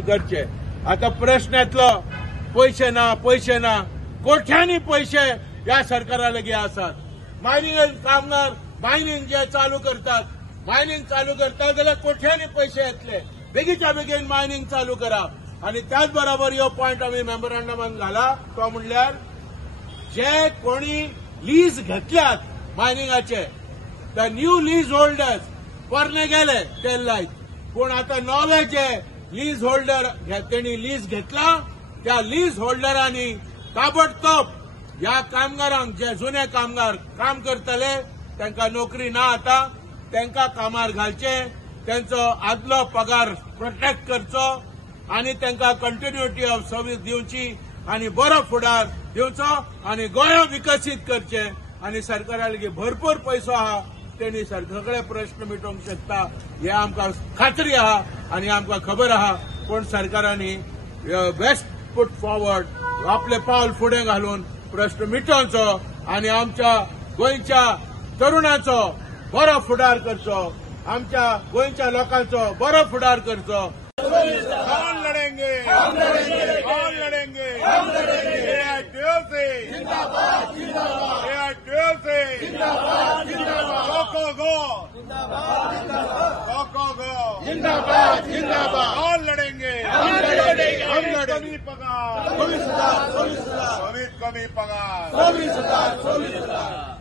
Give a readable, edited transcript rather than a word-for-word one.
करचे आता प्रश्न येतलो पैसे ना कोट्यांनी पैसे या सरकारा लगी आसात। मायनिंग कामगार मायनिंग जे चालू करतात जाल्यार कोट्यांनी पैसे येतले। बेगीच्या बेगीन मायनिंग चालू करा। आणि त्याच बरोबर यो पॉइंट आम्ही मेमोरंडमान घाला तो म्हणल्यार जे कोणी लीज घेतल्यात मायनिंगाचे द न्यू लीज होल्डर्स परने गेले ते लायक पूण आता नवे जे लीज होल्डर त्यांनी लीज घेतला त्या लीज होल्डरांनी ताबडतोब या कामगारांक जे जुने कामगार काम करतले त्यांना नोकरी ना आता त्यांना कामार घालचे त्यांचो आदलो पगार प्रोटेक्ट करचो आणि त्यांना कंटिन्युटी ऑफ सर्व्हिस दिवची आणि बरो फुडार दिवचो आणि गोंय विकसित करचे आणि सरकारा लेगीत भरपूर पैसो आहा त्यांनी सगळे प्रश्न मिटोवंक शकता हे आमकां खात्री आहा आणि आमकां खबर आहा। पण सरकारांनी बेस्ट फूट फॉरवर्ड आपले पावल फुडें घालून प्रश्न मिटोवचो आणि आमच्या गोंयच्या तरुणांचो बरो फुडार करचो आमच्या गोंयच्या लोकांचो बरो फुडार करचो। कौन लड़ेंगे AITF से जिंदाबाद कौन लड़ेंगे कमी पगार 24,000 कमी पगार 24,000